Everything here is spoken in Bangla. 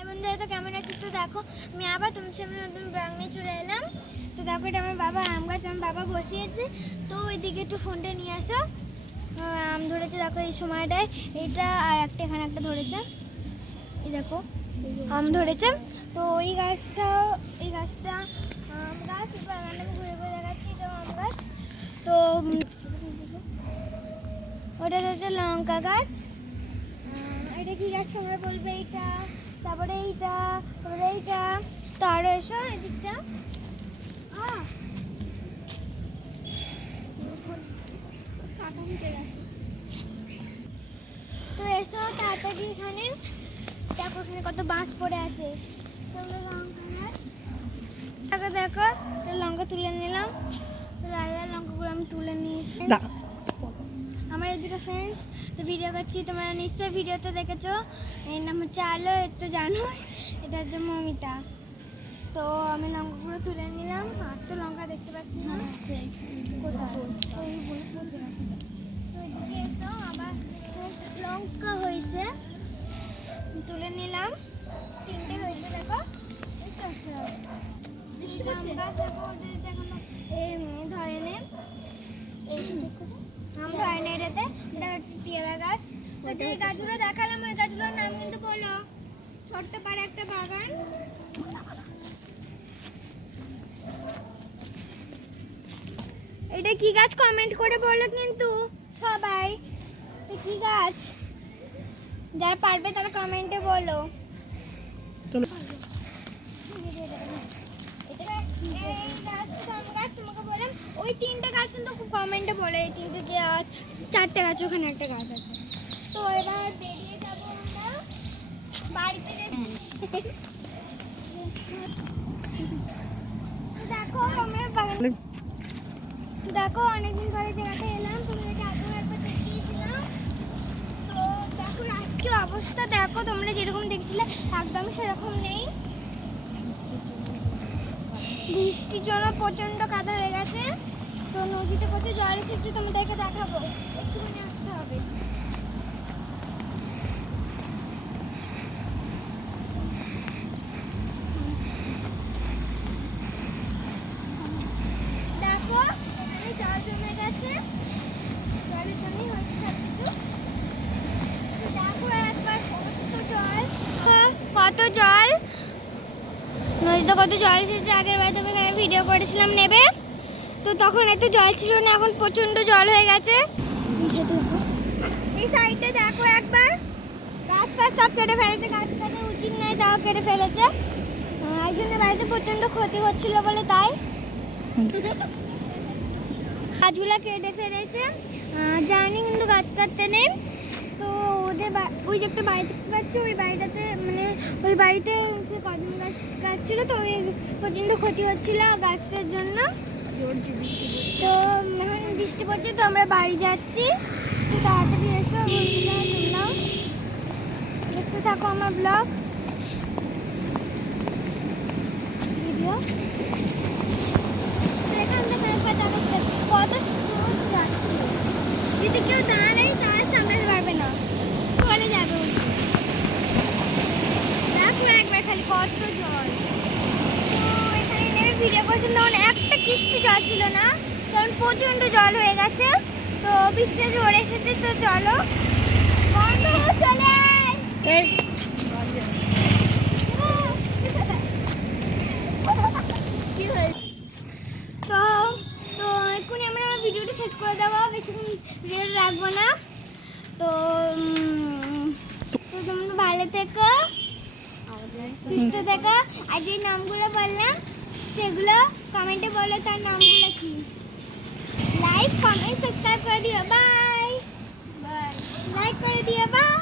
তো কেমন আছো? তো দেখো, আমি আবার তোমার সামনে নতুন চলে এলাম। তো দেখো, এটা আমার বাবা আম গাছ, আমার বাবা বসিয়েছে। তো ওইদিকে একটু ফোনটা নিয়ে আসো। আম ধরেছে, দেখো এই সময়টায়। এইটা আর একটা এখানে একটা ধরেছে। এই দেখো, আম ধরেছে। তো ওই গাছটা, এই গাছটা আম গাছ, এবার আমি ঘুরে ঘুরে দেখাচ্ছি এটা আম গাছ। তো ওটা হচ্ছে লঙ্কা গাছ। এটা কি গাছ তোমরা বলবে? এইটা তারপরে এইটা তারপরে এইটা তো আরও এসো এদিকটা! তো এসো তাড়াতাড়ি এখানে। দেখো এখানে কত বাঁশ পড়ে আছে। দেখো দেখো লঙ্কা তুলে নিলাম। লাল লাল লঙ্কাগুলো আমি তুলে নিয়েছি। আমার এই দুটো ফ্রেন্ডস তো ভিডিও করছি তোমরা নিশ্চয়ই ভিডিওটা দেখেছ। এর নাম হচ্ছে আলো এর তো জানো এটা হচ্ছে মমিতা। তো আমি লঙ্কাগুলো তুলে নিলাম আর তো লঙ্কা দেখতে পাচ্ছি না। না। এসো আবার লঙ্কা হয়েছে। তুলে নিলাম। তিনটে হয়েছে দেখো। দেখানো এই ধরেনে আম ধরে নেই এটাতে এটা হচ্ছে পেয়ারা গাছ। তো যে গাছগুলো দেখালাম ওই গাছগুলোর নাম কিন্তু বলো। ছোট্ট পাড়ে একটা বাগান। এটা কি গাছ কমেন্ট করে বলো কিন্তু। সবাই কি গাছ? যারা পারবে তারা কমেন্টে বলো। চলো। এটা গাছ তোমাকে বললাম ওই তিনটে গাছ কিন্তু কমেন্টে বলে এই তিনটে গাছ চারটে গাছ ওখানে একটা গাছ আছে। তো এবার বেরিয়ে যাব আমরা বাড়িতে দেখো আমরা বাগান দেখো অনেকদিন পরে জায়গাটা এলাম তোমাদেরকে আগেও একবার দেখিয়েছিলাম। তো দেখো আজকে অবস্থা দেখো তোমরা যেরকম দেখছিলে একদম সেরকম নেই। বৃষ্টির জন্য প্রচণ্ড কাদা হয়ে গেছে। তো নদীতে প্রচুর জল এসেছে তোমাদেরকে দেখাবো। একটুখানি আসতে হবে। দেখো জল জমে গেছে। দেখো একবার কত জল। হ্যাঁ, কত জল এসেছে আগের বার তুমি এখানে ভিডিও করেছিলাম নেবে? তো তখন এত জল ছিল না এখন প্রচণ্ড জল হয়ে গেছে। এই সাইডে দেখো একবার। গাছ সব কেটে ফেলেছে গাছ কাটা উচিত নয় তাও কেটে ফেলেছে। আহ, একজনের বাড়িতে প্রচণ্ড ক্ষতি হচ্ছিল বলে তাই। গাছগুলো কেটে ফেলেছে। জানি কিন্তু গাছ কাটতে নেই। তো ওদের ওই যে একটা বাড়ি দেখতে পাচ্ছি ওই বাড়িটাতে মানে ওই বাড়িতে কদম গাছ গাছ ছিল তো ওই প্রচণ্ড ক্ষতি হচ্ছিল গাছটার জন্য। তো এখন বৃষ্টি পড়ছে তো আমরা বাড়ি যাচ্ছি। তো তাড়াতাড়ি এসো বন্ধুরা তোমরাও। দেখতে থাকো আমার ব্লগ। ভিডিও। কত স্মুথ যাচ্ছে। যদি কেউ দাঁড়ায় তার সামলাতে পারবে না চলে যাবে উল্টে। দেখো একবার খালি কত জল তো এখানে নেমে ভিডিও করছেন তখন একটা কিচ্ছু জল ছিল না তখন প্রচণ্ড জল হয়ে গেছে। তো বৃষ্টিটা জোরে এসেছে তো চলো। বন্ধ চলে তো তো এক্ষুনি আমরা ভিডিওটা শেষ করে দেবো বেশিক্ষণ ভিডিওটা রাখব না। তো তো তোমরা ভালো থেকো সুস্থ থেকো। আর যে নামগুলো বললাম সেগুলো কমেন্টে বলো তার নামগুলো কি লাইক কমেন্ট সাবস্ক্রাইব করে দিও বাই বাই লাইক করে দিও বাই